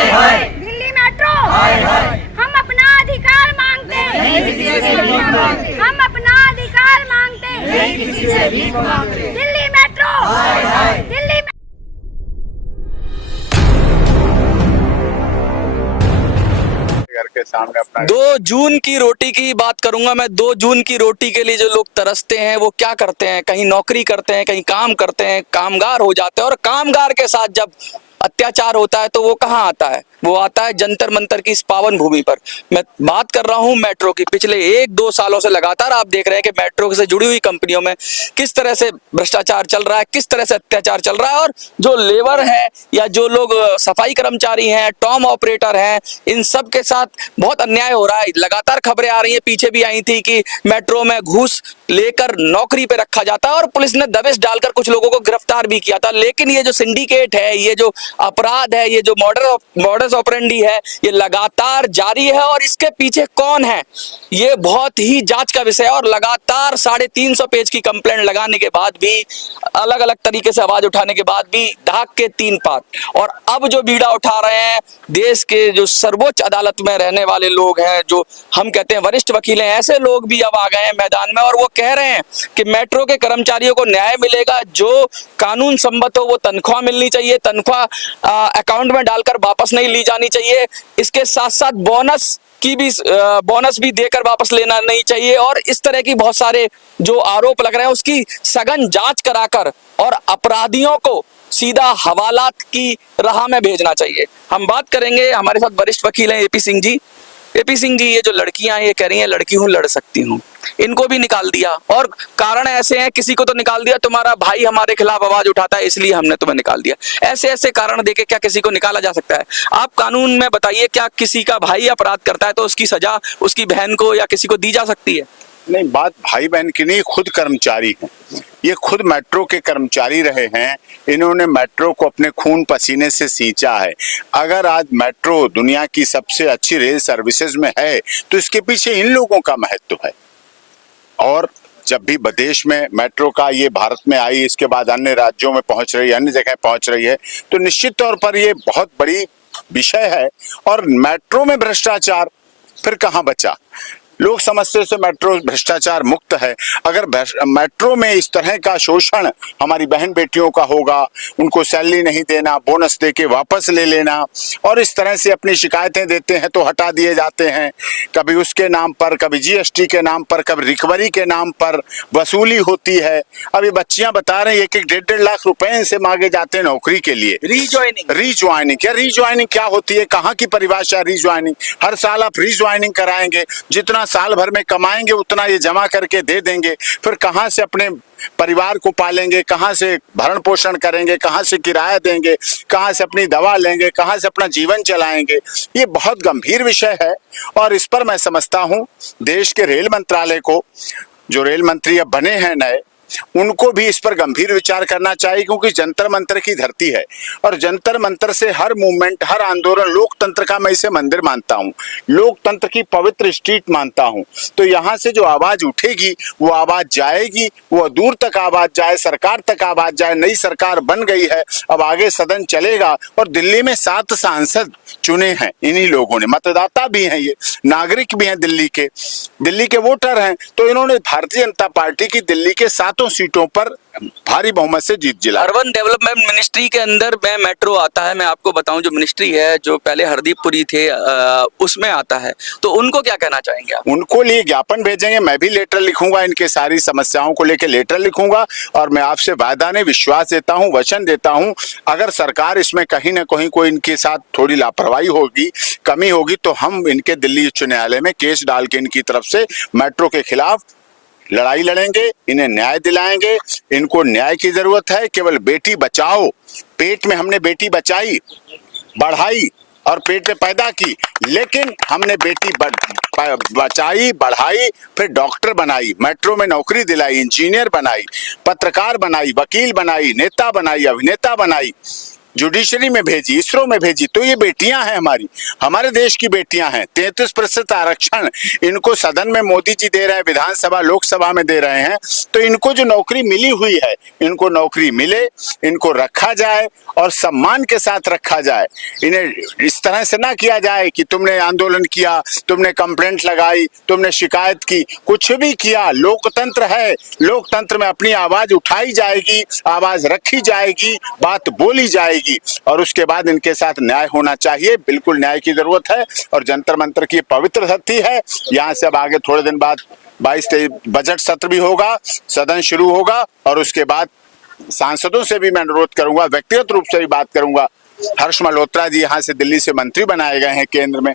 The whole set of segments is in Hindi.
दिल्ली मेट्रो, हम अपना अधिकार मांगते हैं, हम अपना अधिकार मांगते हैं, दिल्ली मेट्रो, दिल्ली। 2 जून की रोटी की बात करूंगा मैं। 2 जून की रोटी के लिए जो लोग तरसते हैं वो क्या करते हैं, कहीं नौकरी करते हैं, कहीं काम करते हैं, कामगार हो जाते हैं। और कामगार के साथ जब अत्याचार होता है तो वो कहाँ आता है? वो आता है जंतर मंतर की इस पावन भूमि पर। मैं बात कर रहा हूं मेट्रो की। पिछले 1-2 सालों से लगातार आप देख रहे हैं कि मेट्रो से जुड़ी हुई कंपनियों में किस तरह से भ्रष्टाचार चल रहा है, किस तरह से अत्याचार चल रहा है। और जो लेबर है या जो लोग सफाई कर्मचारी हैं, टॉम ऑपरेटर हैं, इन सब के साथ बहुत अन्याय हो रहा है। लगातार खबरें आ रही है, पीछे भी आई थी कि मेट्रो में घूस लेकर नौकरी पे रखा जाता है और पुलिस ने दबिश डालकर कुछ लोगों को गिरफ्तार भी किया था। लेकिन ये जो सिंडिकेट है, ये जो अपराध है, ये जो मॉडस ऑपरेंडी है, ये लगातार जारी है। और इसके पीछे कौन है, ये बहुत ही जांच का विषय है। और लगातार 350 पेज की कंप्लेंट लगाने के बाद भी, अलग अलग तरीके से आवाज उठाने के बाद भी ढाक के 3 पात। और अब जो बीड़ा उठा रहे हैं देश के जो सर्वोच्च अदालत में रहने वाले लोग हैं, जो हम कहते हैं वरिष्ठ वकील हैं, ऐसे लोग भी अब आ गए हैं मैदान में। और वो कह रहे हैं कि मेट्रो के कर्मचारियों को न्याय मिलेगा, जो कानून सम्मत हो वो तनख्वाह मिलनी चाहिए, तनख्वाह अकाउंट में डालकर वापस नहीं ली जानी चाहिए। इसके साथ साथ बोनस भी देकर वापस लेना नहीं चाहिए। और इस तरह की बहुत सारे जो आरोप लग रहे हैं उसकी सघन जांच कराकर और अपराधियों को सीधा हवालात की राह में भेजना चाहिए। हम बात करेंगे, हमारे साथ वरिष्ठ वकील हैं एपी सिंह जी। एपी सिंह जी, ये जो लड़कियां ये कह रही हैं लड़की हूं, लड़ सकती हूं, इनको भी निकाल दिया। और कारण ऐसे हैं, किसी को तो निकाल दिया, तुम्हारा भाई हमारे खिलाफ आवाज उठाता है इसलिए हमने तुम्हें निकाल दिया। ऐसे ऐसे कारण देके क्या किसी को निकाला जा सकता है? आप कानून में बताइए, क्या किसी का भाई अपराध करता है तो उसकी सजा उसकी बहन को या किसी को दी जा सकती है? नहीं, बात भाई बहन की नहीं, खुद कर्मचारी हैं। ये खुद मेट्रो के कर्मचारी रहे हैं। इन्होंने मेट्रो को अपने खून पसीने से सींचा है। अगर आज मेट्रो दुनिया की सबसे अच्छी रेल सर्विसेज में है तो इसके पीछे इन लोगों का महत्व है। और जब भी विदेश में मेट्रो का ये भारत में आई, इसके बाद अन्य राज्यों में पहुंच रही है, अन्य जगह पहुंच रही है, तो निश्चित तौर पर ये बहुत बड़ी विषय है। और मेट्रो में भ्रष्टाचार फिर कहाँ बचा? लोग समझते से मेट्रो भ्रष्टाचार मुक्त है। अगर मेट्रो में इस तरह का शोषण हमारी बहन बेटियों का होगा, उनको सैलरी नहीं देना, बोनस देके वापस ले लेना, और इस तरह से अपनी शिकायतें देते हैं तो हटा दिए जाते हैं, कभी उसके नाम पर, कभी जीएसटी के नाम पर, कभी रिकवरी के नाम पर वसूली होती है। अभी बच्चियां बता रहे हैं 1-1 लाख रुपए इनसे मांगे जाते हैं नौकरी के लिए। रीज्वाइनिंग क्या होती है? कहाँ की परिभाषा रीज्वाइनिंग? हर साल आप रीज्वाइनिंग कराएंगे, जितना साल भर में कमाएंगे उतना ये जमा करके दे देंगे, फिर कहां से अपने परिवार को पालेंगे, कहां से भरण पोषण करेंगे, कहां से किराया देंगे, कहां से अपनी दवा लेंगे, कहां से अपना जीवन चलाएंगे? ये बहुत गंभीर विषय है। और इस पर मैं समझता हूं देश के रेल मंत्रालय को, जो रेल मंत्री अब बने हैं नए, उनको भी इस पर गंभीर विचार करना चाहिए, क्योंकि जंतर मंतर की धरती है। और जंतर मंतर से हर मूवमेंट, हर आंदोलन लोकतंत्र का, मैं इसे मंदिर मानता हूँ, लोकतंत्र की पवित्र स्ट्रीट मानता हूँ। तो यहाँ से जो आवाज उठेगी वो आवाज जाएगी, वो दूर तक आवाज जाए, सरकार तक आवाज जाए। नई सरकार बन गई है, अब आगे सदन चलेगा। और दिल्ली में 7 सांसद चुने हैं इन्हीं लोगों ने, मतदाता भी हैं, ये नागरिक भी हैं, दिल्ली के वोटर हैं। तो इन्होंने भारतीय जनता पार्टी की दिल्ली के 7 सीटों पर भारी बहुमत से जीत जिला। अर्बन डेवलपमेंट मिनिस्ट्री के अंदर में मेट्रो आता है। मैं आपको बताऊं, जो मिनिस्ट्री है, जो पहले हरदीपपुरी थे, उसमें आता है। तो उनको क्या कहना चाहेंगे आप? उनको लिए ज्ञापन भेजेंगे, मैं भी लेटर लिखूंगा, इनके सारी समस्याओं को लेकर लेटर लिखूंगा। और मैं आपसे वादा नहीं, विश्वास देता हूं, वचन देता हूं, अगर सरकार इसमें कहीं ना कहीं कोई इनके साथ थोड़ी लापरवाही होगी, कमी होगी, तो हम इनके दिल्ली उच्च न्यायालय में केस डाल के इनकी तरफ से मेट्रो के खिलाफ लड़ाई लड़ेंगे, इन्हें न्याय दिलाएंगे। इनको न्याय की जरूरत है। केवल बेटी बचाओ, पेट में हमने बेटी बचाई, बढ़ाई और पेट में पैदा की, लेकिन हमने बेटी बचाई, बढ़ाई, फिर डॉक्टर बनाई, मेट्रो में नौकरी दिलाई, इंजीनियर बनाई, पत्रकार बनाई, वकील बनाई, नेता बनाई, अभिनेता बनाई। जुडिशरी में भेजी, इसरो में भेजी, तो ये बेटियां हैं हमारी, हमारे देश की बेटियां हैं। 33% आरक्षण इनको सदन में मोदी जी दे रहे हैं, विधानसभा लोकसभा में दे रहे हैं, तो इनको जो नौकरी मिली हुई है, इनको नौकरी मिले, इनको रखा जाए और सम्मान के साथ रखा जाए। इन्हें इस तरह से ना किया जाए कि तुमने आंदोलन किया, तुमने कंप्लेंट लगाई, तुमने शिकायत की, कुछ भी किया। लोकतंत्र है, लोकतंत्र में अपनी आवाज उठाई जाएगी, आवाज रखी जाएगी, बात बोली जाएगी और उसके बाद इनके साथ न्याय होना चाहिए। बिल्कुल न्याय की जरूरत है और जंतर मंतर की पवित्र धरती है। यहाँ से अब आगे थोड़े दिन बाद 22-23 बजट सत्र भी होगा, सदन शुरू होगा और उसके बाद सांसदों से भी मैं अनुरोध करूंगा, व्यक्तिगत रूप से भी बात करूंगा। हर्ष मल्होत्रा जी यहाँ से दिल्ली से मंत्री बनाए गए हैं केंद्र में,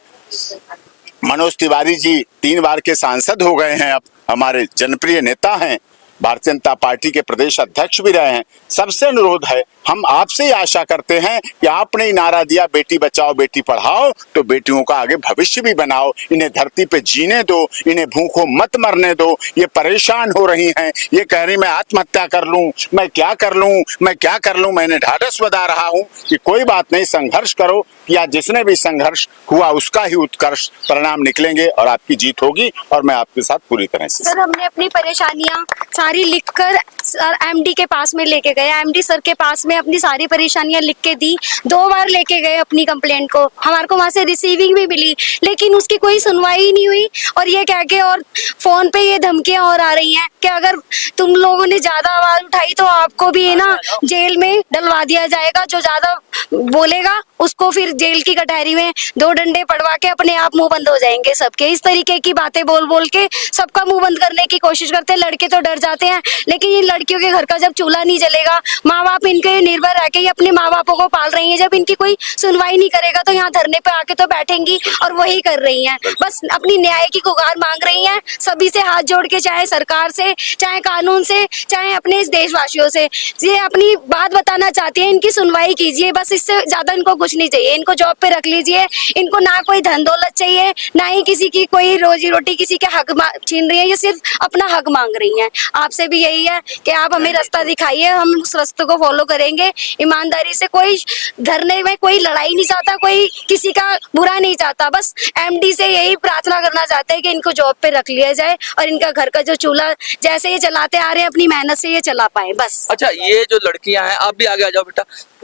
मनोज तिवारी जी 3 बार के सांसद हो गए हैं, अब हमारे जनप्रिय नेता हैं, भारतीय जनता पार्टी के प्रदेश अध्यक्ष भी रहे हैं। सबसे अनुरोध है, हम आपसे ही आशा करते हैं कि आपने ही नारा दिया बेटी बचाओ बेटी पढ़ाओ, तो बेटियों का आगे भविष्य भी बनाओ, इन्हें धरती पे जीने दो, इन्हें भूखों मत मरने दो। ये परेशान हो रही हैं, ये कह रही मैं आत्महत्या कर लूं, मैं क्या कर लूं, मैं क्या कर लूं। मैंने ढाढ़स बता रहा हूं कि कोई बात नहीं, संघर्ष करो, या जिसने भी संघर्ष हुआ उसका ही उत्कर्ष परिणाम निकलेंगे और आपकी जीत होगी और मैं आपके साथ पूरी तरह से। सर, हमने अपनी परेशानियां सारी लिखकर सर एमडी के पास में लेके गए, एमडी सर के पास में अपनी सारी परेशानियां लिख के दी। 2 बार लेके गए अपनी कंप्लेंट को, हमारे को वहां से रिसीविंग भी मिली, लेकिन उसकी कोई सुनवाई ही नहीं हुई। और ये कह के और फोन पे ये धमकियां और आ रही हैं कि अगर तुम लोगों ने ज्यादा आवाज उठाई तो आपको भी ना जेल में डलवा दिया जाएगा, जो ज्यादा बोलेगा उसको फिर जेल की कटहरी में 2 डंडे पड़वा के अपने आप मुंह बंद हो जाएंगे सबके। इस तरीके की बातें बोल बोल के सबका मुंह बंद करने की कोशिश करते हैं। लड़के तो डर जाते हैं, लेकिन ये लड़कियों के घर का जब चूल्हा नहीं जलेगा, माँ बाप इनके निर्भर रह के ये अपने माँ बापों को पाल रही है, जब इनकी कोई सुनवाई नहीं करेगा तो यहाँ धरने पे आके तो बैठेंगी और वही कर रही हैं, बस अपनी न्याय की गुहार मांग रही हैं सभी से हाथ जोड़ के, चाहे सरकार से, चाहे कानून से, चाहे अपने इस देशवासियों से। ये अपनी बात बताना चाहती है, इनकी सुनवाई कीजिए, बस इससे ज्यादा इनको कुछ नहीं चाहिए। इनको जॉब पे रख लीजिए, इनको ना कोई धन दौलत चाहिए, ना ही किसी की कोई रोजी रोटी, किसी के हक छीन रही है, ये सिर्फ अपना हक मांग रही हैं। आपसे भी यही है कि आप हमें रास्ता दिखाइए, हम उस रास्ते को फॉलो करेंगे ईमानदारी से। कोई धरने में कोई लड़ाई नहीं चाहता, कोई किसी का बुरा नहीं चाहता, बस एमडी से यही प्रार्थना करना चाहते हैं कि इनको जॉब पे रख लिया जाए और इनका घर का जो चूल्हा जैसे ये चलाते आ रहे हैं अपनी मेहनत से ये चला पाए बस। अच्छा, ये जो लड़कियां हैं, आप भी आगे आ जाओ बेटा,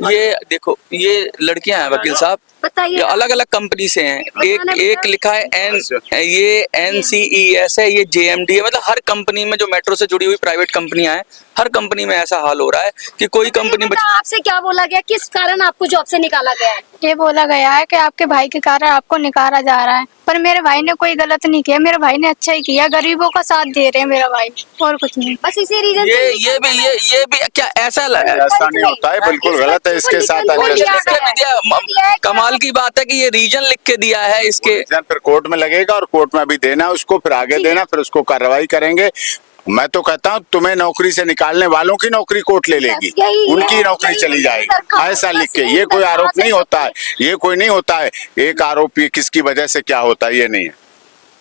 ये देखो ये लड़कियां हैं वकील साहब, ये अलग अलग कंपनी से हैं। एक लिखा है ये NCES है, ये JMD है, मतलब हर कंपनी में जो मेट्रो से जुड़ी हुई प्राइवेट कंपनियां हैं, हर कंपनी में ऐसा हाल हो रहा है कि कोई कंपनी आपसे क्या बोला गया, किस कारण आपको जॉब से निकाला गया है? ये बोला गया है कि आपके भाई के कारण आपको निकाला जा रहा है, पर मेरे भाई ने कोई गलत नहीं किया, मेरे भाई ने अच्छा ही किया, गरीबों का साथ दे रहे हैं मेरा भाई, और कुछ नहीं। बस इसी रीजन ये भी क्या ऐसा नहीं होता है, बिल्कुल गलत है इसके साथ। कमाल की बात है कि ये रीजन लिख के दिया है, इसके फिर कोर्ट में लगेगा और कोर्ट में भी देना उसको, फिर आगे देना, फिर उसको कार्रवाई करेंगे। मैं तो कहता हूँ तुम्हें नौकरी से निकालने वालों की नौकरी कोर्ट ले लेगी, उनकी नौकरी चली जाएगी, ऐसा लिख के। ये कोई आरोप नहीं होता है, ये कोई नहीं होता है एक आरोप, ये किसकी वजह से क्या होता है ये नहीं है।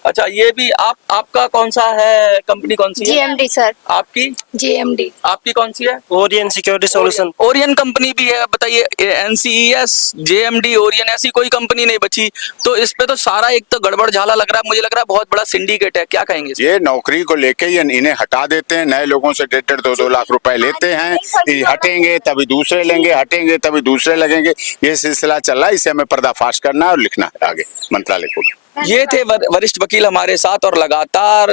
अच्छा, ये भी आपका कौन सा है, कंपनी कौन सी है? JMD sir. आपकी JMD। आपकी कौन सी है? Orion security solution. Orion company भी है, बताइए। NCES, JMD, ओरियन, ऐसी कोई कंपनी नहीं बची। तो इस पे तो सारा एक तो गड़बड़ झाला लग रहा है, मुझे लग रहा है बहुत बड़ा सिंडिकेट है, क्या कहेंगे? ये नौकरी को लेके ये इन्हें हटा देते हैं, नए लोगों से 1.5 2 लाख रुपए लेते हैं, हटेंगे तभी दूसरे लेंगे, हटेंगे तभी दूसरे लगेंगे, ये सिलसिला चल रहा है। इसे हमें पर्दाफाश करना है और लिखना है आगे मंत्रालय को। ये थे वरिष्ठ वकील हमारे साथ और लगातार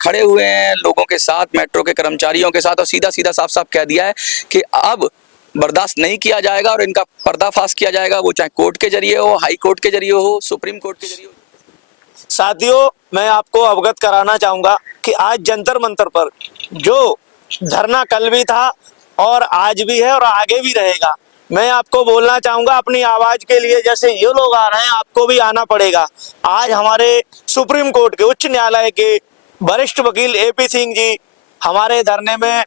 खड़े हुए हैं लोगों के साथ, मेट्रो के कर्मचारियों के साथ, और सीधा सीधा साफ साफ कह दिया है कि अब बर्दाश्त नहीं किया जाएगा और इनका पर्दाफाश किया जाएगा, वो चाहे कोर्ट के जरिए हो, हाई कोर्ट के जरिए हो, सुप्रीम कोर्ट के जरिए हो। साथियों, मैं आपको अवगत कराना चाहूंगा कि आज जंतर मंतर पर जो धरना कल भी था और आज भी है और आगे भी रहेगा, मैं आपको बोलना चाहूंगा अपनी आवाज के लिए, जैसे ये लोग आ रहे हैं आपको भी आना पड़ेगा। आज हमारे सुप्रीम कोर्ट के उच्च न्यायालय के वरिष्ठ वकील AP सिंह जी हमारे धरने में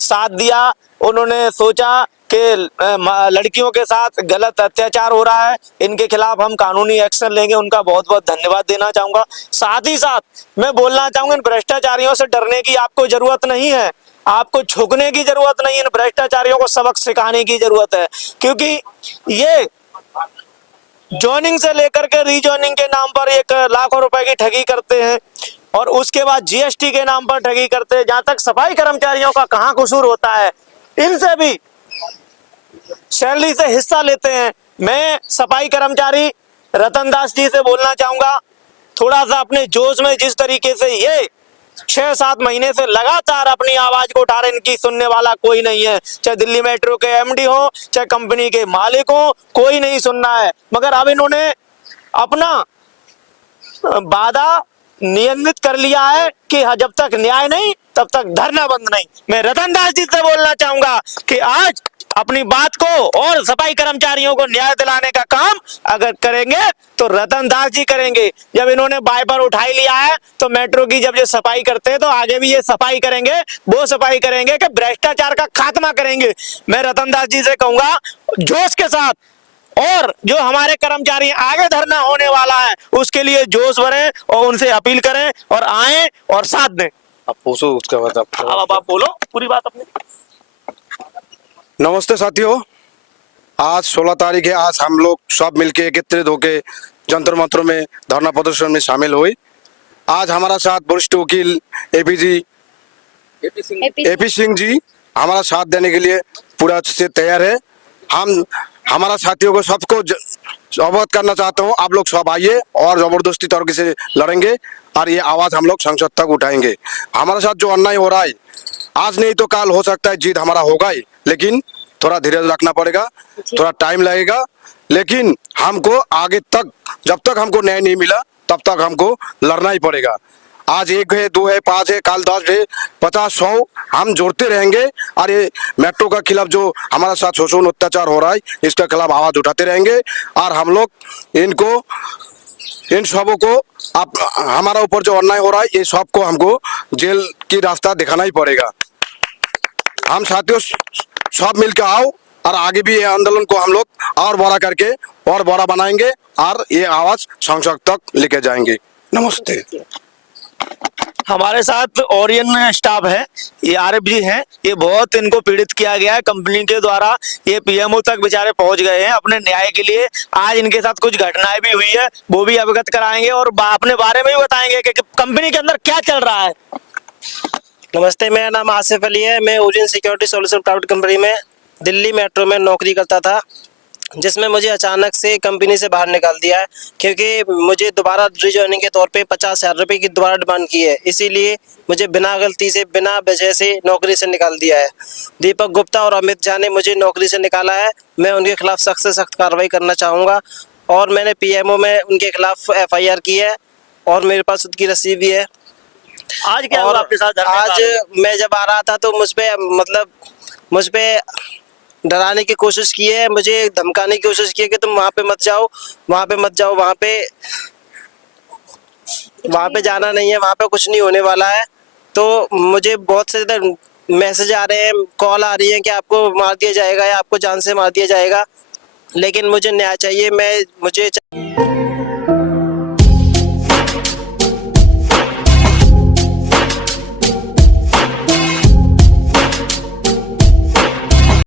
साथ दिया। उन्होंने सोचा कि लड़कियों के साथ गलत अत्याचार हो रहा है, इनके खिलाफ हम कानूनी एक्शन लेंगे, उनका बहुत बहुत धन्यवाद देना चाहूंगा। साथ ही साथ मैं बोलना चाहूंगा इन भ्रष्टाचारियों से डरने की आपको जरूरत नहीं है। आपको झुकने की जरूरत नहीं है, इन भ्रष्टाचारियों को सबक सिखाने की जरूरत है, क्योंकि ये जॉइनिंग से लेकर के रीजॉइनिंग के नाम पर एक लाखों रुपए की ठगी करते हैं और उसके बाद जीएसटी के नाम पर ठगी करते हैं। जहां तक सफाई कर्मचारियों का कहां कसूर होता है, इनसे भी सैलरी से हिस्सा लेते हैं। मैं सफाई कर्मचारी रतन दास जी से बोलना चाहूंगा, थोड़ा सा अपने जोश में, जिस तरीके से ये 6-7 महीने से लगातार अपनी आवाज को उठा रहे, इनकी सुनने वाला कोई नहीं है। चाहे दिल्ली मेट्रो के एमडी हो, चाहे कंपनी के मालिक हो, कोई नहीं सुनना है। मगर अब इन्होंने अपना वादा नियमित कर लिया है कि जब तक न्याय नहीं तब तक धरना बंद नहीं। मैं रतन दास जी से बोलना चाहूंगा कि आज अपनी बात को और सफाई कर्मचारियों को न्याय दिलाने का काम अगर करेंगे तो रतन दास जी करेंगे। जब इन्होंने वाइपर उठाई लिया है तो मेट्रो की जब ये सफाई करते हैं तो आगे भी ये सफाई करेंगे, वो सफाई करेंगे कि भ्रष्टाचार का खात्मा करेंगे। मैं रतन दास जी से कहूंगा जोश के साथ, और जो हमारे कर्मचारी आगे धरना होने वाला है उसके लिए जोश भरें और उनसे अपील करें और आए और साथ दें। आप पूछो उसका बाद अब आप बोलो पूरी बात अपनी। नमस्ते साथियों, आज 16 तारीख है। आज हम लोग सब मिलके एकत्रित होके जंतर मंत्र में धरना प्रदर्शन में शामिल हुए। आज हमारा साथ वरिष्ठ वकील एपी सिंह जी हमारा साथ देने के लिए पूरा से तैयार है। हम हमारा साथियों को सबको अवगत करना चाहता हूँ, आप लोग सब आइए और जबरदस्ती तरीके से लड़ेंगे और ये आवाज हम लोग संसद तक उठाएंगे। हमारे साथ जो अन्याय हो रहा है, आज नहीं तो कल हो सकता है जीत हमारा होगा ही, लेकिन थोड़ा धीरज रखना पड़ेगा, थोड़ा टाइम लगेगा। लेकिन हमको आगे तक, जब तक हमको न्याय नहीं मिला तब तक हमको लड़ना ही पड़ेगा। आज 1 है, 2 है, 5 है, कल 10 है, 50, 100 हम जोड़ते रहेंगे और ये मेट्रो का खिलाफ जो हमारा साथ शोषण अत्याचार हो रहा है इसके खिलाफ आवाज उठाते रहेंगे। और हम लोग इन सबों को आप हमारा ऊपर जो अन्याय हो रहा है ये सबको हमको जेल की रास्ता दिखाना ही पड़ेगा। हम साथियों सब मिलकर आओ और आगे भी ये आंदोलन को हम लोग और बड़ा करके और बड़ा बनाएंगे और ये आवाज संसद तक लेके जाएंगे। नमस्ते। हमारे साथ ओरियन स्टाफ है, ये आरएफ जी हैं, ये बहुत इनको पीड़ित किया गया है कंपनी के द्वारा। ये पीएमओ तक बेचारे पहुंच गए हैं अपने न्याय के लिए। आज इनके साथ कुछ घटनाएं भी हुई है, वो भी अवगत कराएंगे और अपने बारे में भी बताएंगे कि कंपनी के अंदर क्या चल रहा है। नमस्ते, मेरा नाम आसिफ अली है। मैं Orion security solution private company में दिल्ली मेट्रो में नौकरी करता था, जिसमें मुझे अचानक से कंपनी से बाहर निकाल दिया है क्योंकि मुझे दोबारा रिजॉइनिंग के तौर पे 50,000 रुपये की दोबारा डिमांड की है। इसीलिए मुझे बिना गलती से, बिना वजह से नौकरी से निकाल दिया है। दीपक गुप्ता और अमित झा ने मुझे नौकरी से निकाला है। मैं उनके खिलाफ सख्त से सख्त कार्रवाई करना चाहूँगा और मैंने पीएमओ में उनके खिलाफ FIR की है और मेरे पास उसकी रसीद भी है। आज क्या हुआ आपके साथ? आज मैं जब आ रहा था तो मुझ पे डराने की कोशिश की है, मुझे धमकाने की कोशिश की है कि तुम वहाँ पे मत जाओ, वहाँ पे मत जाओ, वहाँ पे जाना नहीं है, वहाँ पे कुछ नहीं होने वाला है। तो मुझे बहुत से मैसेज आ रहे हैं, कॉल आ रही है कि आपको मार दिया जाएगा या आपको जान से मार दिया जाएगा। लेकिन मुझे न्याय चाहिए, मुझे